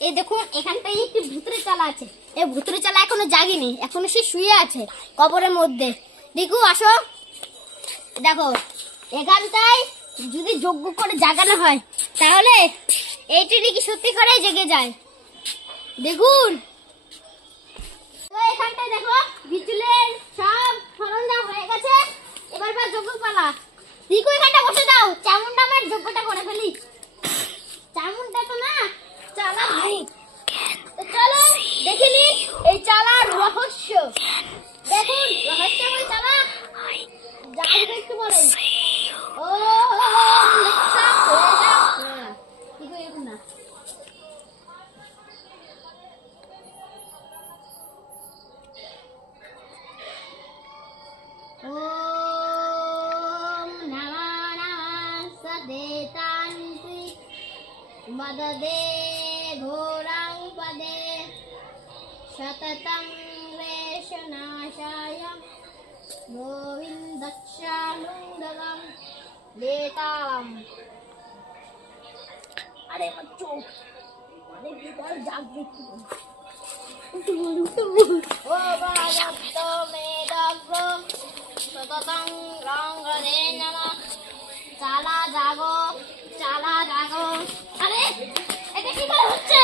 এই দেখুন এখানটাই একটি ভূতের চালা আছে। এই ভূতের চালা এখনো জাগেনি, এখনো সে শুয়ে আছে কবরের মধ্যে। দেখু আসো, দেখো এখানটায় যদি যজ্ঞ করে জাগানো হয় তাহলে এইটি নাকি সত্যি করে জেগে যায়। দেখুন এখানটায় দেখো বিচুলের সব সরঞ্জাম হয়ে গেছে, এবার যজ্ঞ পালা। দেখো এখানটা বসে দাও, চামুন নামের যজ্ঞটা করে ফেলি। চামুনটা তো না চালা নেই, চলো দেখিনি এই চালার রহস্য। দেখুন রহস্যময় চালা যাই একটু বলে ও না ওম নমঃ নমঃ সদেতান্তি মদদে ঘোরাং পদে শততং রেশনাশায় গোবিন্দক্ষালুঙ্গলম বেতালম। আরে আমার চোখ অনেক ভিতর জাগবে ও বাগত মেদগ্র শততং রঙ্গলে নমঃ। চালা জাগো, চালা জাগো। আরে এটা কি করে হচ্ছে?